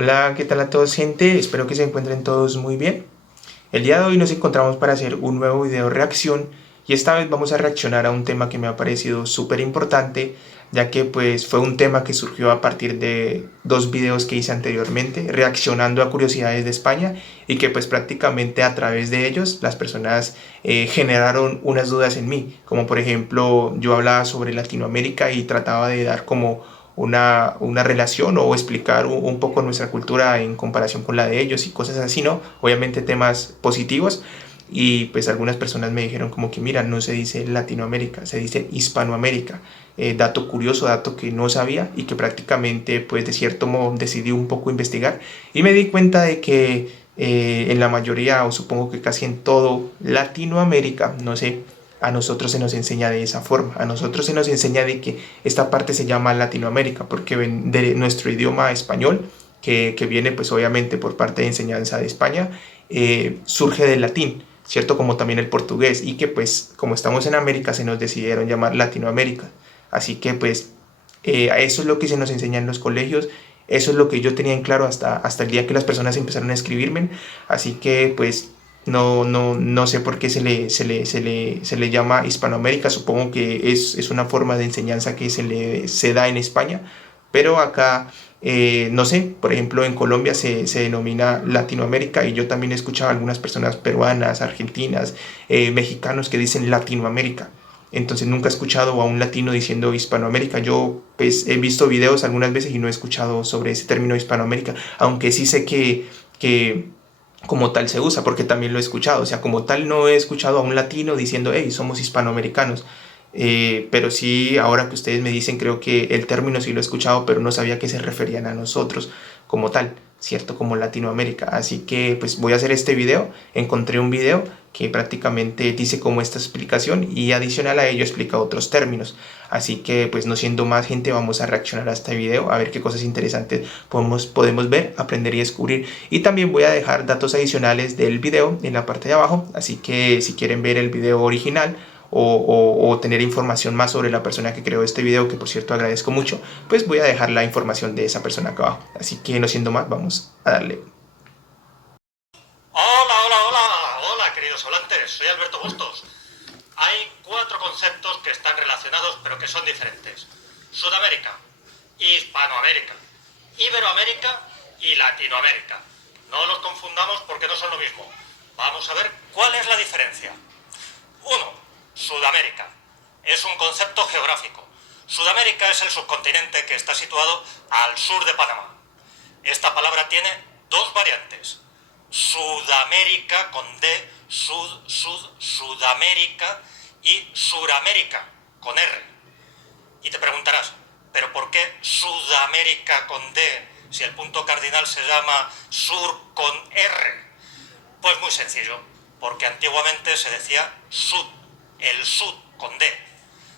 Hola, ¿qué tal a todos, gente? Espero que se encuentren todos muy bien. El día de hoy nos encontramos para hacer un nuevo video reacción y esta vez vamos a reaccionar a un tema que me ha parecido súper importante, ya que pues fue un tema que surgió a partir de dos videos que hice anteriormente reaccionando a curiosidades de España y que pues prácticamente a través de ellos las personas generaron unas dudas en mí, como por ejemplo yo hablaba sobre Latinoamérica y trataba de dar como una relación o explicar un poco nuestra cultura en comparación con la de ellos y cosas así, ¿no? Obviamente temas positivos y pues algunas personas me dijeron como que mira, no se dice Latinoamérica, se dice Hispanoamérica. Dato curioso, dato que no sabía y que prácticamente pues de cierto modo decidí un poco investigar y me di cuenta de que en la mayoría o supongo que casi en todo Latinoamérica, no sé, a nosotros se nos enseña de esa forma, a nosotros se nos enseña de que esta parte se llama Latinoamérica porque de nuestro idioma español, que viene pues obviamente por parte de enseñanza de España, surge del latín, ¿cierto? Como también el portugués y que pues como estamos en América se nos decidieron llamar Latinoamérica. Así que pues eso es lo que se nos enseña en los colegios, eso es lo que yo tenía en claro hasta el día que las personas empezaron a escribirme, así que pues no sé por qué se le llama Hispanoamérica, supongo que es una forma de enseñanza que se da en España, pero acá, no sé, por ejemplo en Colombia se denomina Latinoamérica y yo también he escuchado a algunas personas peruanas, argentinas, mexicanos que dicen Latinoamérica. Entonces nunca he escuchado a un latino diciendo Hispanoamérica. Yo pues he visto videos algunas veces y no he escuchado sobre ese término Hispanoamérica, aunque sí sé que como tal se usa, porque también lo he escuchado. O sea, como tal no he escuchado a un latino diciendo, hey, somos hispanoamericanos. Pero sí, ahora que ustedes me dicen, creo que el término sí lo he escuchado, pero no sabía que se referían a nosotros como tal, ¿cierto? Como Latinoamérica. Así que pues voy a hacer este video. Encontré un video que prácticamente dice como esta explicación y adicional a ello explica otros términos. Así que pues no siendo más gente vamos a reaccionar a este video a ver qué cosas interesantes podemos ver, aprender y descubrir. Y también voy a dejar datos adicionales del video en la parte de abajo, así que si quieren ver el video original o tener información más sobre la persona que creó este video, que por cierto agradezco mucho, pues voy a dejar la información de esa persona acá abajo. Así que no siendo más, vamos a darle. Hola, queridos hablantes, soy Alberto Bustos. Hay cuatro conceptos que están relacionados pero que son diferentes. Sudamérica, Hispanoamérica, Iberoamérica y Latinoamérica. No los confundamos porque no son lo mismo. Vamos a ver cuál es la diferencia. 1. Sudamérica. Es un concepto geográfico. Sudamérica es el subcontinente que está situado al sur de Panamá. Esta palabra tiene dos variantes. Sudamérica con D, Sudamérica y Suramérica con R. Y te preguntarás, ¿pero por qué Sudamérica con D si el punto cardinal se llama Sur con R? Pues muy sencillo, porque antiguamente se decía Sud, el Sud con D.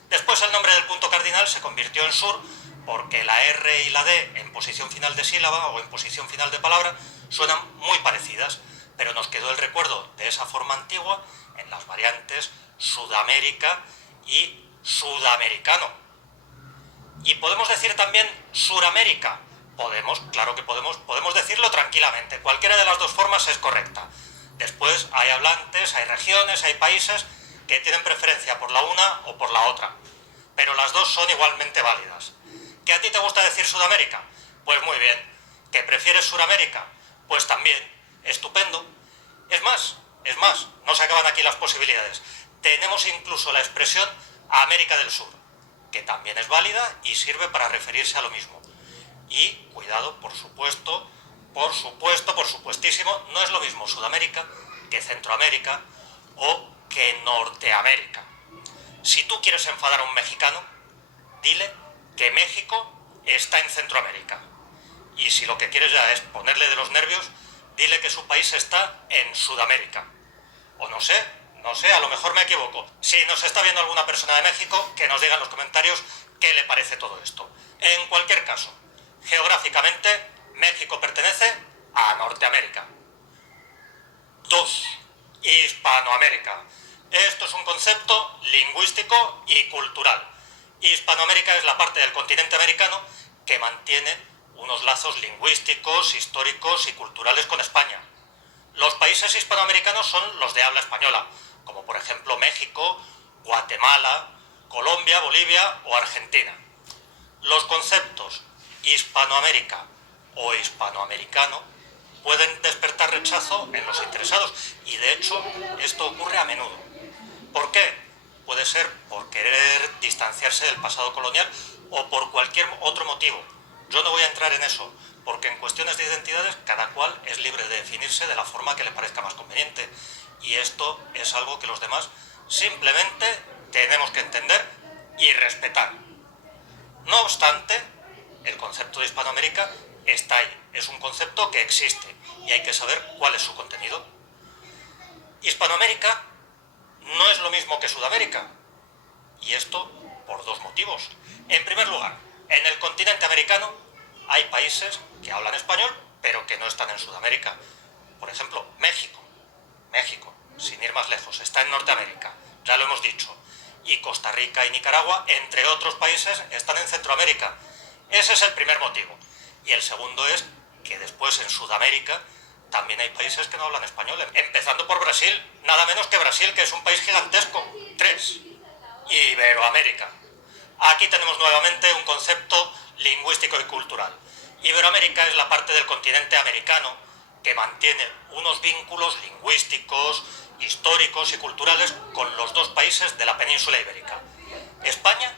Después el nombre del punto cardinal se convirtió en Sur porque la R y la D en posición final de sílaba o en posición final de palabra suenan muy parecidas, pero nos quedó el recuerdo de esa forma antigua en las variantes Sudamérica y Sudamericano. ¿Y podemos decir también Suramérica? Podemos, claro que podemos decirlo tranquilamente, cualquiera de las dos formas es correcta. Después hay hablantes, hay regiones, hay países que tienen preferencia por la una o por la otra, pero las dos son igualmente válidas. ¿Que a ti te gusta decir Sudamérica? Pues muy bien. ¿Que prefieres Suramérica? Pues también. Estupendo. Es más, no se acaban aquí las posibilidades. Tenemos incluso la expresión América del Sur, que también es válida y sirve para referirse a lo mismo. Y, cuidado, por supuestísimo, no es lo mismo Sudamérica que Centroamérica o que Norteamérica. Si tú quieres enfadar a un mexicano, dile que México está en Centroamérica. Y si lo que quieres ya es ponerle de los nervios, dile que su país está en Sudamérica. O no sé, a lo mejor me equivoco. Si nos está viendo alguna persona de México, que nos diga en los comentarios qué le parece todo esto. En cualquier caso, geográficamente, México pertenece a Norteamérica. 2. Hispanoamérica. Esto es un concepto lingüístico y cultural. Hispanoamérica es la parte del continente americano que mantiene unos lazos lingüísticos, históricos y culturales con España. Los países hispanoamericanos son los de habla española, como por ejemplo México, Guatemala, Colombia, Bolivia o Argentina. Los conceptos Hispanoamérica o hispanoamericano pueden despertar rechazo en los interesados y de hecho esto ocurre a menudo. ¿Por qué? Puede ser por querer distanciarse del pasado colonial o por cualquier otro motivo. Yo no voy a entrar en eso, porque en cuestiones de identidades cada cual es libre de definirse de la forma que le parezca más conveniente. Y esto es algo que los demás simplemente tenemos que entender y respetar. No obstante, el concepto de Hispanoamérica está ahí, es un concepto que existe y hay que saber cuál es su contenido. Hispanoamérica no es lo mismo que Sudamérica, y esto por dos motivos. En primer lugar, en el continente americano hay países que hablan español, pero que no están en Sudamérica. Por ejemplo, México. México, sin ir más lejos, está en Norteamérica, ya lo hemos dicho. Y Costa Rica y Nicaragua, entre otros países, están en Centroamérica. Ese es el primer motivo. Y el segundo es que después en Sudamérica también hay países que no hablan español, empezando por Brasil, nada menos que Brasil, que es un país gigantesco. 3. Iberoamérica. Aquí tenemos nuevamente un concepto lingüístico y cultural. Iberoamérica es la parte del continente americano que mantiene unos vínculos lingüísticos, históricos y culturales con los dos países de la península ibérica, España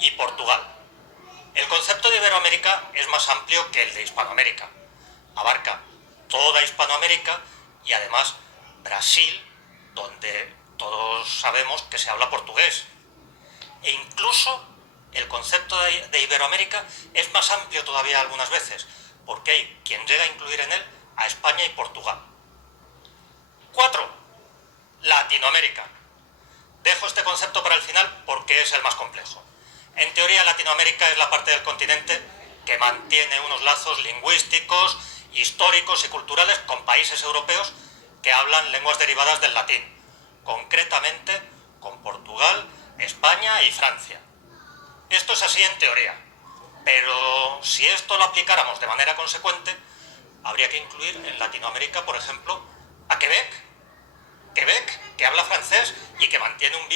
y Portugal. El concepto de Iberoamérica es más amplio que el de Hispanoamérica. Abarca toda Hispanoamérica y además Brasil, donde todos sabemos que se habla portugués. E incluso el concepto de Iberoamérica es más amplio todavía algunas veces, porque hay quien llega a incluir en él a España y Portugal. 4. Latinoamérica. Dejo este concepto para el final porque es el más complejo. En teoría, Latinoamérica es la parte del continente que mantiene unos lazos lingüísticos, históricos y culturales con países europeos que hablan lenguas derivadas del latín, concretamente con Portugal, España y Francia. Esto es así en teoría, pero si esto lo aplicáramos de manera consecuente, habría que incluir en Latinoamérica, por ejemplo, a Quebec, que habla francés y que mantiene un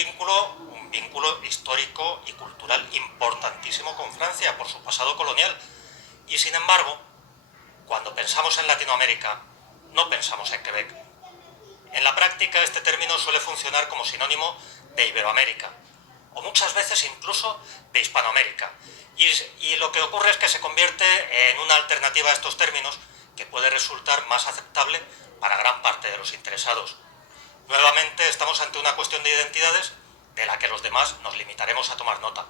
vínculo histórico y cultural importantísimo con Francia por su pasado colonial. Y sin embargo, cuando pensamos en Latinoamérica, no pensamos en Quebec. En la práctica, este término suele funcionar como sinónimo de Iberoamérica, o muchas veces incluso de Hispanoamérica. Y lo que ocurre es que se convierte en una alternativa a estos términos que puede resultar más aceptable para gran parte de los interesados. Nuevamente estamos ante una cuestión de identidades de la que los demás nos limitaremos a tomar nota.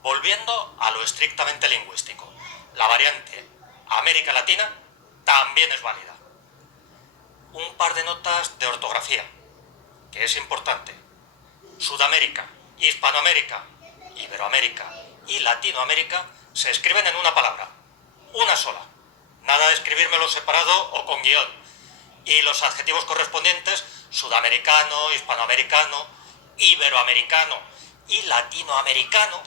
Volviendo a lo estrictamente lingüístico, la variante América Latina también es válida. Un par de notas de ortografía, que es importante. Sudamérica, Hispanoamérica, Iberoamérica y Latinoamérica se escriben en una palabra, una sola. Nada de escribírmelo separado o con guión. Y los adjetivos correspondientes, sudamericano, hispanoamericano, iberoamericano y latinoamericano,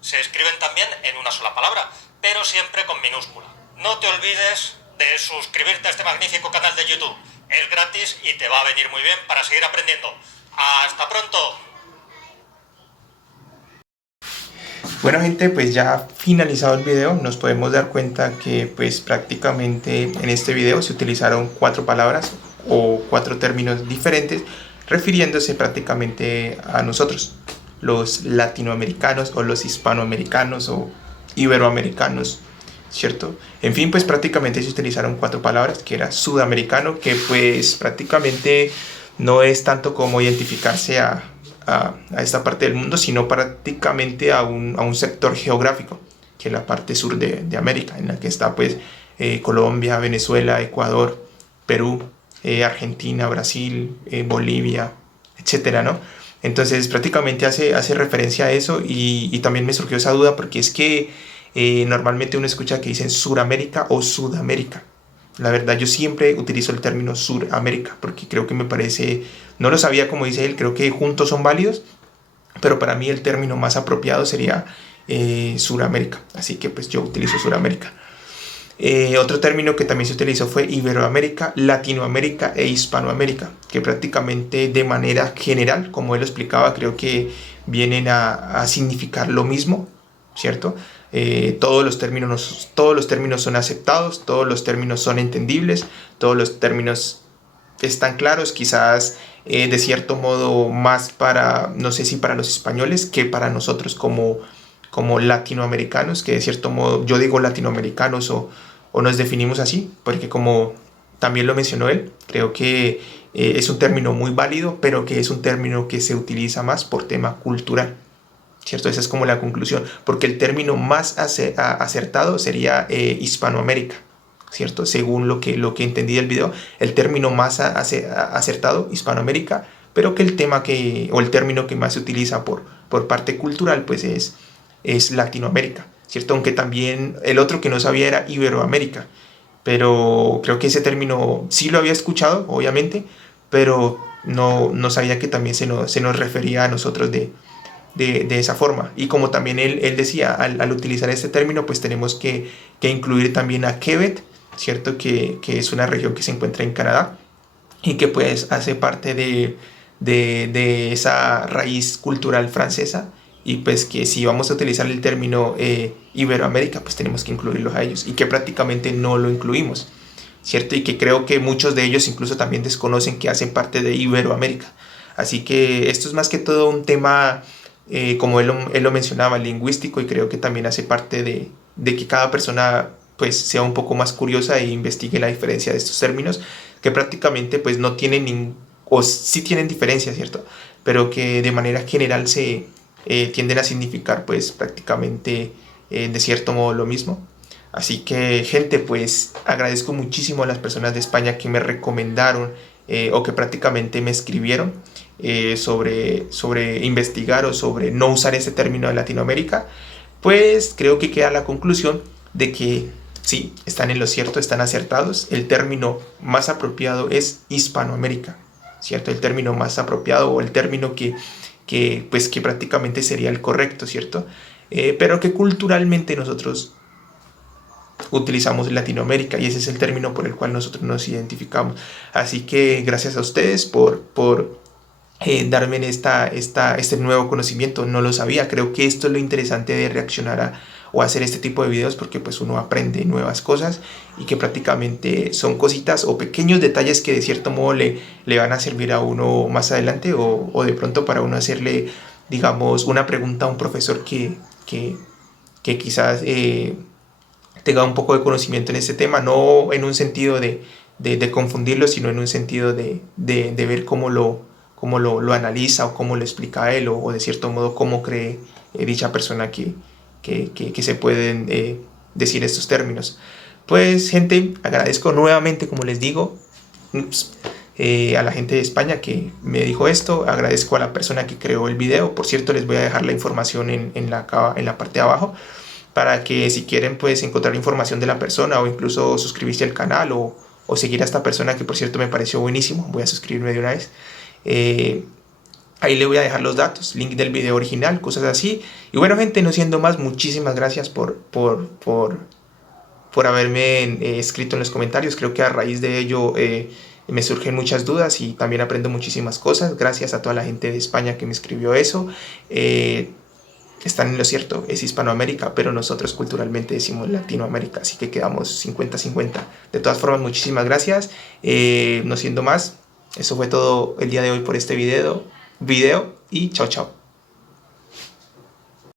se escriben también en una sola palabra, pero siempre con minúscula. No te olvides de suscribirte a este magnífico canal de YouTube. Es gratis y te va a venir muy bien para seguir aprendiendo. ¡Hasta pronto! Bueno gente, pues ya finalizado el video, nos podemos dar cuenta que pues prácticamente en este video se utilizaron 4 palabras o 4 términos diferentes refiriéndose prácticamente a nosotros, los latinoamericanos o los hispanoamericanos o iberoamericanos, ¿cierto? En fin, pues prácticamente se utilizaron 4 palabras, que era sudamericano, que pues prácticamente no es tanto como identificarse a esta parte del mundo, sino prácticamente a un sector geográfico, que es la parte sur de América, en la que está pues Colombia, Venezuela, Ecuador, Perú, Argentina, Brasil, Bolivia, etcétera, ¿no? Entonces prácticamente hace referencia a eso y también me surgió esa duda porque es que normalmente uno escucha que dicen Suramérica o Sudamérica. La verdad yo siempre utilizo el término Suramérica porque creo que me parece, no lo sabía como dice él, creo que juntos son válidos, pero para mí el término más apropiado sería Suramérica, así que pues yo utilizo Suramérica. Otro término que también se utilizó fue Iberoamérica, Latinoamérica e Hispanoamérica, que prácticamente de manera general, como él lo explicaba, creo que vienen a significar lo mismo, ¿cierto? Todos los términos son aceptados, todos los términos son entendibles, todos los términos están claros, quizás de cierto modo más para, no sé si para los españoles, que para nosotros como latinoamericanos, que de cierto modo yo digo latinoamericanos o nos definimos así, porque como también lo mencionó él, creo que es un término muy válido, pero que es un término que se utiliza más por tema cultural, ¿cierto? Esa es como la conclusión, porque el término más acertado sería Hispanoamérica, ¿cierto? Según lo que entendí del video, el término más acertado, Hispanoamérica, pero que el término que más se utiliza por parte cultural, pues es Latinoamérica, ¿cierto? Aunque también el otro que no sabía era Iberoamérica, pero creo que ese término sí lo había escuchado, obviamente, pero no sabía que también se nos refería a nosotros de esa forma. Y como también él decía, al utilizar este término, pues tenemos que incluir también a Quebec, ¿cierto? Que es una región que se encuentra en Canadá y que pues hace parte de esa raíz cultural francesa, y pues que si vamos a utilizar el término Iberoamérica, pues tenemos que incluirlos a ellos, y que prácticamente no lo incluimos, ¿cierto? Y que creo que muchos de ellos incluso también desconocen que hacen parte de Iberoamérica. Así que esto es más que todo un tema, como él lo mencionaba, lingüístico, y creo que también hace parte de que cada persona pues sea un poco más curiosa e investigue la diferencia de estos términos, que prácticamente pues no tienen o sí tienen diferencia, ¿cierto? Pero que de manera general se tienden a significar pues prácticamente de cierto modo lo mismo. Así que gente, pues agradezco muchísimo a las personas de España que me recomendaron o que prácticamente me escribieron sobre investigar o sobre no usar ese término de Latinoamérica. Pues creo que queda la conclusión de que sí, están en lo cierto, están acertados. El término más apropiado es Hispanoamérica, ¿cierto? El término más apropiado, o el término que prácticamente sería el correcto, ¿cierto? Pero que culturalmente nosotros utilizamos Latinoamérica, y ese es el término por el cual nosotros nos identificamos. Así que gracias a ustedes por darme este nuevo conocimiento. No lo sabía. Creo que esto es lo interesante de reaccionar o hacer este tipo de videos, porque pues uno aprende nuevas cosas, y que prácticamente son cositas o pequeños detalles que de cierto modo le van a servir a uno más adelante, o de pronto para uno hacerle, digamos, una pregunta a un profesor que quizás tenga un poco de conocimiento en este tema, no en un sentido de confundirlo, sino en un sentido de ver cómo lo analiza, o cómo lo explica él, o de cierto modo cómo cree dicha persona que se pueden decir estos términos. Pues gente, agradezco nuevamente, como les digo, a la gente de España que me dijo esto. Agradezco a la persona que creó el video. Por cierto, les voy a dejar la información en la parte de abajo, para que si quieren pues encontrar información de la persona, o incluso suscribirse al canal, o seguir a esta persona, que por cierto me pareció buenísimo. Voy a suscribirme de una vez. Ahí le voy a dejar los datos, link del video original, cosas así. Y bueno gente, no siendo más, muchísimas gracias por haberme escrito en los comentarios. Creo que a raíz de ello me surgen muchas dudas, y también aprendo muchísimas cosas. Gracias a toda la gente de España que me escribió eso. Están en lo cierto, es Hispanoamérica, pero nosotros culturalmente decimos Latinoamérica, así que quedamos 50-50. De todas formas, muchísimas gracias. No siendo más, eso fue todo el día de hoy por este video, y chao chao.